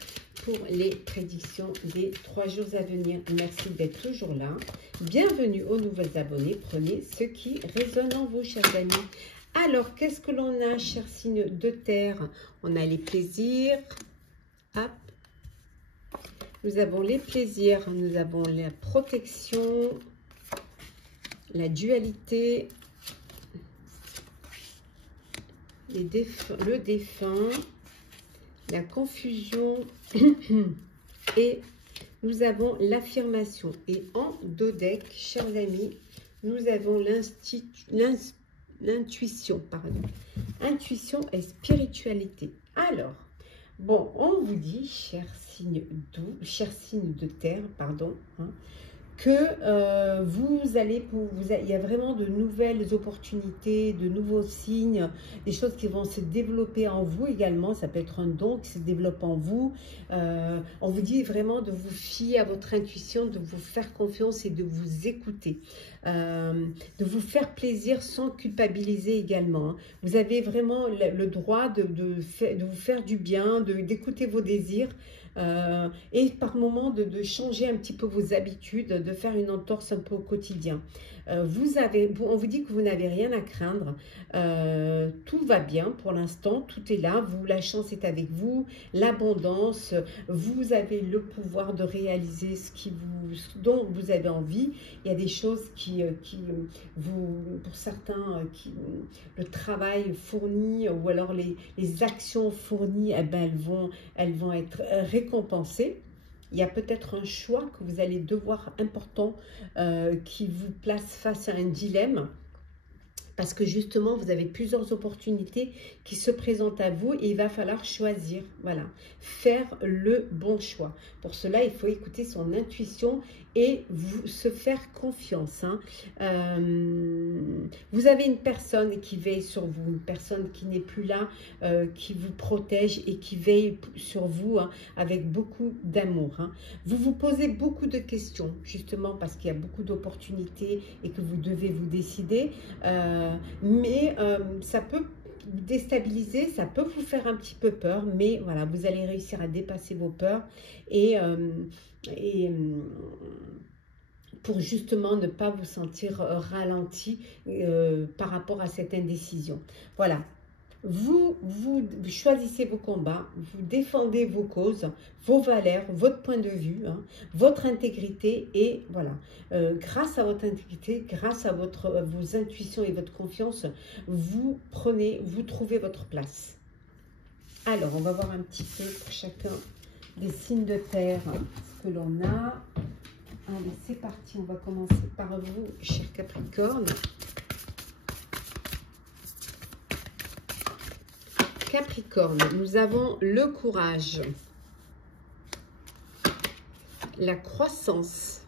pour les prédictions des 3 jours à venir. Merci d'être toujours là. Bienvenue aux nouveaux abonnés. Prenez ce qui résonne en vous, chers amis. Alors, qu'est-ce que l'on a, chers signes de terre? On a les plaisirs. Hop. Nous avons les plaisirs, nous avons la protection, la dualité, le défunt, la confusion et nous avons l'affirmation. Et en dos deck, chers amis, nous avons l'intuition, intuition et spiritualité. Alors, bon, on vous dit, chers signes de terre, pardon, hein, que vous allez, il y a vraiment de nouvelles opportunités, de nouveaux signes, des choses qui vont se développer en vous également. Ça peut être un don qui se développe en vous. On vous dit vraiment de vous fier à votre intuition, de vous faire confiance et de vous écouter. De vous faire plaisir sans culpabiliser également. Vous avez vraiment le droit de vous faire du bien, d'écouter vos désirs. Et par moment de changer un petit peu vos habitudes, de faire une entorse un peu au quotidien. On vous dit que vous n'avez rien à craindre, tout va bien pour l'instant, tout est là, la chance est avec vous, l'abondance, vous avez le pouvoir de réaliser ce dont vous avez envie. Il y a des choses pour certains, le travail fourni ou alors les actions fournies, eh ben, elles vont être récompensées. Il y a peut-être un choix que vous allez devoir important qui vous place face à un dilemme. Parce que justement, vous avez plusieurs opportunités qui se présentent à vous et il va falloir choisir, voilà, faire le bon choix. Pour cela, il faut écouter son intuition et se faire confiance. Hein. Vous avez une personne qui veille sur vous, une personne qui n'est plus là, qui vous protège et qui veille sur vous hein, avec beaucoup d'amour. Hein. Vous vous posez beaucoup de questions, justement parce qu'il y a beaucoup d'opportunités et que vous devez vous décider. Mais ça peut déstabiliser, ça peut vous faire un petit peu peur, mais voilà, vous allez réussir à dépasser vos peurs et pour justement ne pas vous sentir ralenti par rapport à cette indécision. Voilà. Vous choisissez vos combats, vous défendez vos causes, vos valeurs, votre point de vue, hein, votre intégrité et voilà. Grâce à votre intégrité, grâce à vos intuitions et votre confiance, vous trouvez votre place. Alors, on va voir un petit peu pour chacun des signes de terre ce que l'on a. Allez, c'est parti, on va commencer par vous, cher Capricorne. Capricorne, nous avons le courage, la croissance,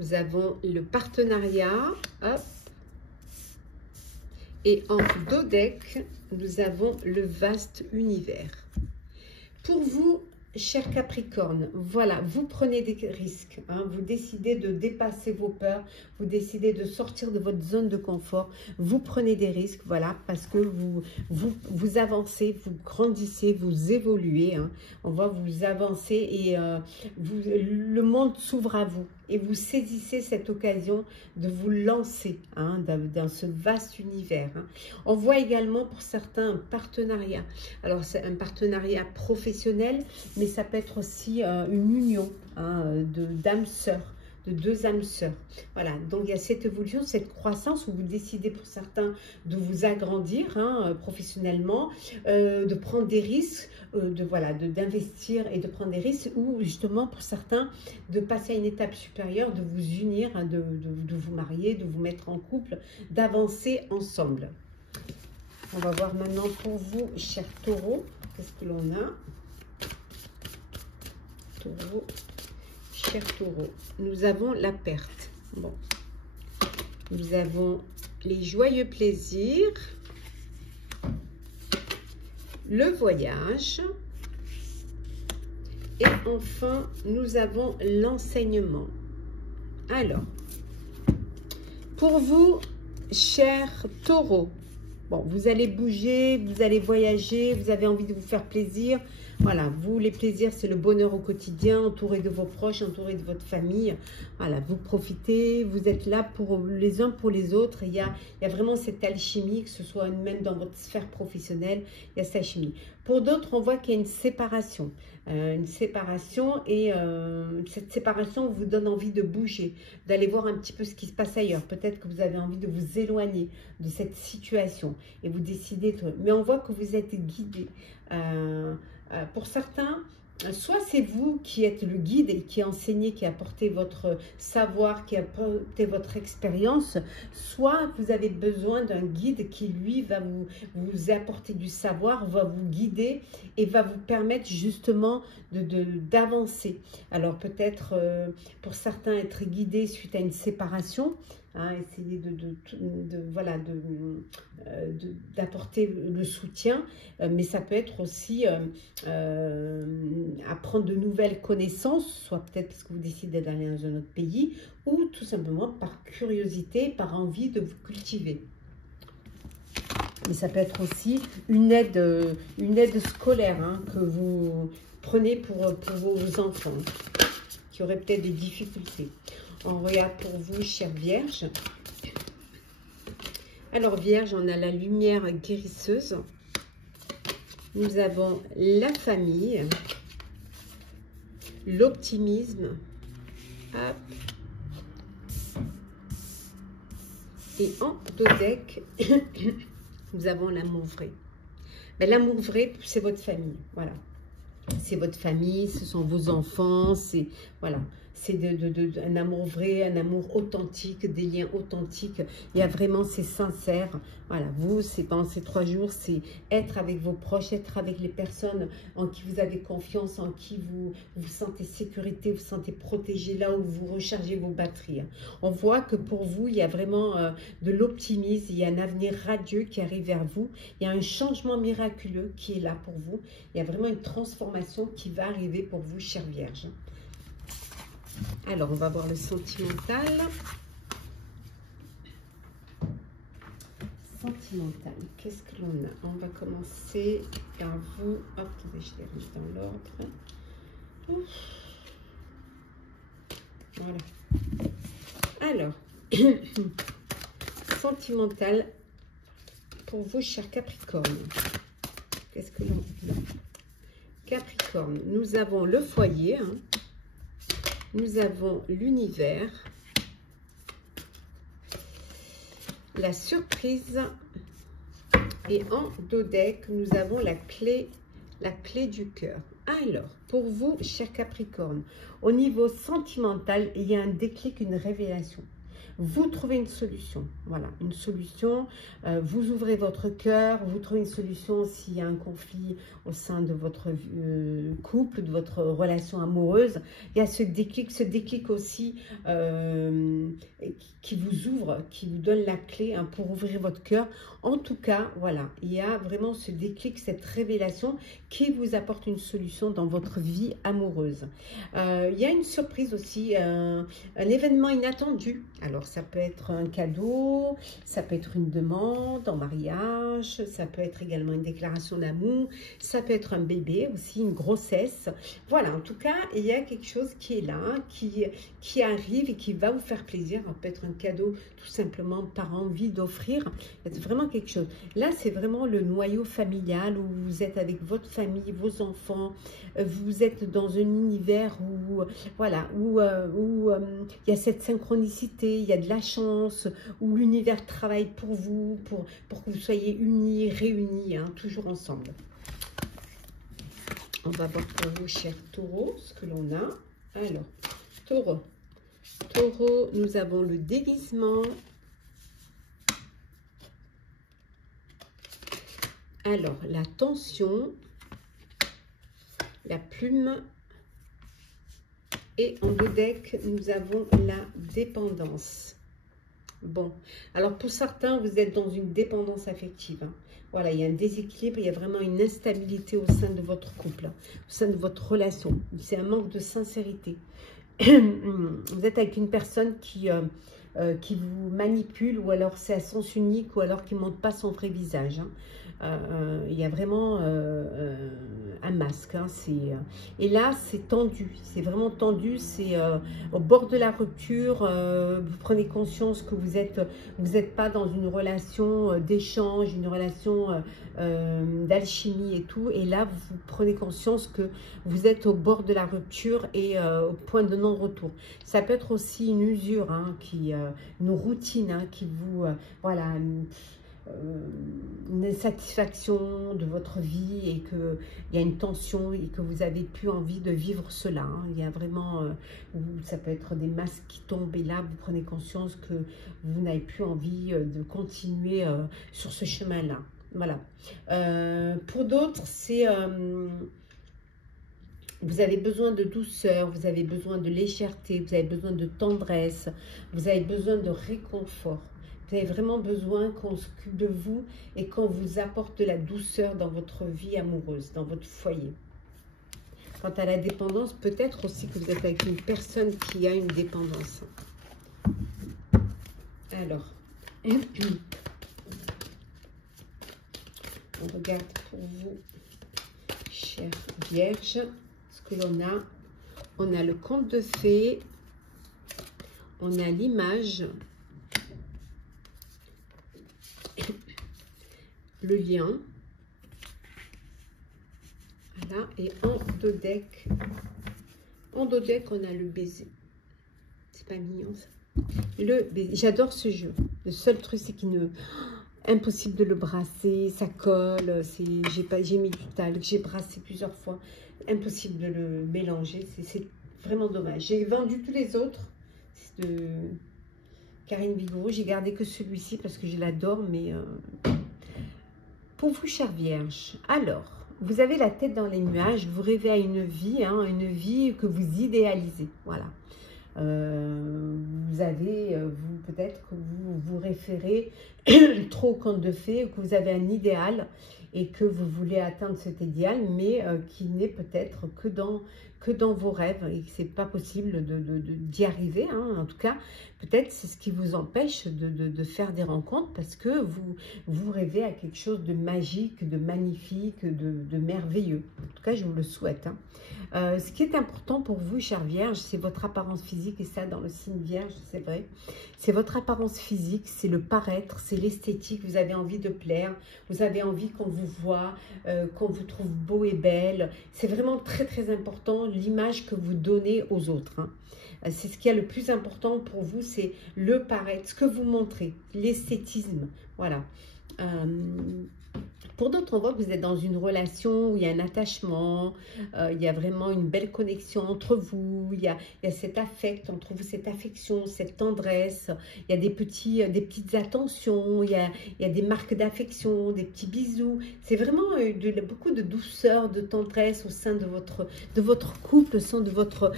nous avons le partenariat, hop, et en dos deck, nous avons le vaste univers. Pour vous, cher Capricorne, voilà, vous prenez des risques, hein, vous décidez de dépasser vos peurs, vous décidez de sortir de votre zone de confort, vous prenez des risques, voilà, parce que vous avancez, vous grandissez, vous évoluez, hein, on voit vous avancez et le monde s'ouvre à vous et vous saisissez cette occasion de vous lancer hein, dans ce vaste univers. Hein. On voit également pour certains un partenariat, alors c'est un partenariat professionnel, mais ça peut être aussi une union hein, d'âmes sœurs, de 2 âmes sœurs. Voilà, donc il y a cette évolution, cette croissance où vous décidez pour certains de vous agrandir hein, professionnellement, de prendre des risques, d'investir et de prendre des risques, ou justement pour certains de passer à une étape supérieure, de vous unir, hein, de vous marier, de vous mettre en couple, d'avancer ensemble. On va voir maintenant pour vous, chers taureaux, qu'est-ce que l'on a? Taureau, chers taureaux, nous avons la perte. Bon, nous avons les joyeux plaisirs, le voyage, et enfin, nous avons l'enseignement. Alors, pour vous, chers taureaux, bon, vous allez bouger, vous allez voyager, vous avez envie de vous faire plaisir. Voilà, vous, les plaisirs, c'est le bonheur au quotidien, entouré de vos proches, entouré de votre famille. Voilà, vous profitez, vous êtes là pour les uns pour les autres. Il y a vraiment cette alchimie, que ce soit même dans votre sphère professionnelle, il y a cette alchimie. Pour d'autres, on voit qu'il y a une séparation. Et cette séparation vous donne envie de bouger, d'aller voir un petit peu ce qui se passe ailleurs. Peut-être que vous avez envie de vous éloigner de cette situation et vous décidez de... Mais on voit que vous êtes guidé. Pour certains, soit c'est vous qui êtes le guide et qui enseignez, qui apportez votre savoir, qui apportez votre expérience, soit vous avez besoin d'un guide qui, lui, va vous apporter du savoir, va vous guider et va vous permettre justement d'avancer. Alors peut-être pour certains être guidé suite à une séparation, hein, essayer d'apporter le soutien, mais ça peut être aussi apprendre de nouvelles connaissances, soit peut-être parce que vous décidez d'aller dans un autre pays, ou tout simplement par curiosité, par envie de vous cultiver. Mais ça peut être aussi une aide scolaire, hein, que vous prenez pour vos enfants qui auraient peut-être des difficultés. On regarde pour vous, chère Vierge. Alors Vierge, on a la lumière guérisseuse. Nous avons la famille, l'optimisme, et en dodec, nous avons l'amour vrai. Mais l'amour vrai, c'est votre famille, voilà. C'est votre famille, ce sont vos enfants, c'est voilà, c'est un amour vrai, un amour authentique, des liens authentiques. Il y a vraiment, c'est sincère. Voilà, vous, c'est pendant ces 3 jours, c'est être avec vos proches, être avec les personnes en qui vous avez confiance, en qui vous sentez sécurité, vous sentez protégé, là où vous rechargez vos batteries. On voit que pour vous, il y a vraiment de l'optimisme, il y a un avenir radieux qui arrive vers vous, il y a un changement miraculeux qui est là pour vous, il y a vraiment une transformation qui va arriver pour vous, chère Vierge. Alors, on va voir le sentimental. Sentimental, qu'est-ce que l'on a? On va commencer par vous. Hop, attendez, je les range dans l'ordre. Voilà. Alors, sentimental pour vous, chers Capricorne. Qu'est-ce que l'on a? Capricorne, nous avons le foyer, hein. Nous avons l'univers, la surprise, et en dodec, nous avons la clé du cœur. Alors, pour vous, chers Capricorne, au niveau sentimental, il y a un déclic, une révélation. Vous trouvez une solution, voilà, une solution, vous ouvrez votre cœur, vous trouvez une solution s'il y a un conflit au sein de votre couple, de votre relation amoureuse. Il y a ce déclic aussi qui vous ouvre, qui vous donne la clé, hein, pour ouvrir votre cœur. En tout cas, voilà, il y a vraiment ce déclic, cette révélation qui vous apporte une solution dans votre vie amoureuse. Il y a une surprise aussi, un événement inattendu. Alors, ça peut être un cadeau, ça peut être une demande en mariage, ça peut être également une déclaration d'amour, ça peut être un bébé aussi, une grossesse. Voilà, en tout cas, il y a quelque chose qui est là, qui arrive et qui va vous faire plaisir. Ça peut être un cadeau tout simplement par envie d'offrir. C'est vraiment quelque chose. Là, c'est vraiment le noyau familial où vous êtes avec votre famille, vos enfants. Vous êtes dans un univers où, voilà, où il y a cette synchronicité, il y a de la chance, où l'univers travaille pour vous, pour que vous soyez unis, réunis, hein, toujours ensemble. On va voir pour vous, chers taureaux, ce que l'on a. Alors, taureau. Taureau, nous avons le déguisement. Alors, la tension, la plume. Et en 2 decks, nous avons la dépendance. Bon, alors pour certains, vous êtes dans une dépendance affective. Hein. Voilà, il y a un déséquilibre, il y a vraiment une instabilité au sein de votre couple, au sein de votre relation. C'est un manque de sincérité. Vous êtes avec une personne qui vous manipule, ou alors c'est à sens unique, ou alors qui ne montre pas son vrai visage. Hein. Il y a vraiment un masque. Hein, et là, c'est tendu. C'est vraiment tendu. C'est au bord de la rupture. Vous prenez conscience que vous êtes pas dans une relation d'échange, une relation d'alchimie et tout. Et là, vous prenez conscience que vous êtes au bord de la rupture et au point de non-retour. Ça peut être aussi une usure, hein, une routine hein, qui vous... voilà... une insatisfaction de votre vie et qu'il y a une tension et que vous n'avez plus envie de vivre cela. Hein. Il y a vraiment, ça peut être des masques qui tombent et là, vous prenez conscience que vous n'avez plus envie de continuer sur ce chemin-là. Voilà. Pour d'autres, c'est... vous avez besoin de douceur, vous avez besoin de légèreté, vous avez besoin de tendresse, vous avez besoin de réconfort. Vous avez vraiment besoin qu'on s'occupe de vous et qu'on vous apporte de la douceur dans votre vie amoureuse, dans votre foyer. Quant à la dépendance, peut-être aussi que vous êtes avec une personne qui a une dépendance. Alors, on regarde pour vous, chère Vierge, ce que l'on a. On a le conte de fées, on a l'image, le lien, voilà, et en 2 decks, on a le baiser. C'est pas mignon ça? Le baiser, j'adore ce jeu. Le seul truc, c'est qu'il ne... impossible de le brasser, ça colle, j'ai mis du talc, j'ai brassé plusieurs fois, impossible de le mélanger, c'est vraiment dommage. J'ai vendu tous les autres, de Karine Vigoureux, j'ai gardé que celui-ci parce que je l'adore, mais... Pour vous, chère Vierge, alors, vous avez la tête dans les nuages, vous rêvez à une vie, hein, une vie que vous idéalisez, voilà. Vous avez, peut-être que vous vous référez trop au conte de fées, que vous avez un idéal et que vous voulez atteindre cet idéal, mais qui n'est peut-être que dans vos rêves et que c'est pas possible d'y arriver. Hein. En tout cas, peut-être c'est ce qui vous empêche de faire des rencontres parce que vous rêvez à quelque chose de magique, de magnifique, de merveilleux. En tout cas, je vous le souhaite. Hein. Ce qui est important pour vous, chère Vierge, c'est votre apparence physique, et ça dans le signe Vierge, c'est vrai. C'est votre apparence physique, c'est le paraître, c'est l'esthétique. Vous avez envie de plaire, vous avez envie qu'on vous voit, qu'on vous trouve beau et belle. C'est vraiment très très important l'image que vous donnez aux autres. Hein. C'est ce qui est le plus important pour vous, c'est le paraître, ce que vous montrez, l'esthétisme. Voilà. Pour d'autres, on voit que vous êtes dans une relation où il y a un attachement, il y a vraiment une belle connexion entre vous, il y a cet affect entre vous, cette affection, cette tendresse, il y a des petites attentions, il y a des marques d'affection, des petits bisous. C'est vraiment beaucoup de douceur, de tendresse au sein de votre couple, au sein de votre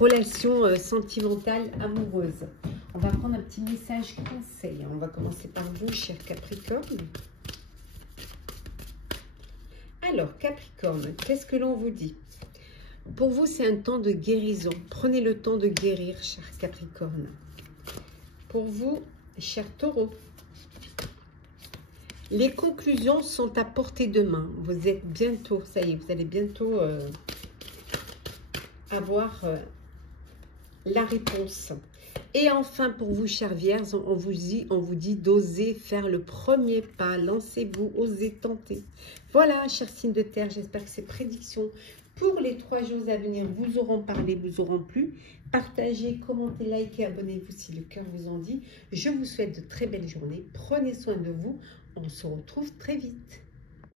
relation sentimentale, amoureuse. On va prendre un petit message conseil. On va commencer par vous, cher Capricorne. Alors, Capricorne, qu'est-ce que l'on vous dit? Pour vous, c'est un temps de guérison. Prenez le temps de guérir, cher Capricorne. Pour vous, cher Taureau, les conclusions sont à portée de main. Vous êtes bientôt, ça y est, vous allez bientôt avoir la réponse. Et enfin, pour vous, chère Vierge, on vous dit d'oser faire le premier pas. Lancez-vous, osez tenter. Voilà, chers signes de terre, j'espère que ces prédictions pour les 3 jours à venir vous auront parlé, vous auront plu. Partagez, commentez, likez, abonnez-vous si le cœur vous en dit. Je vous souhaite de très belles journées. Prenez soin de vous. On se retrouve très vite.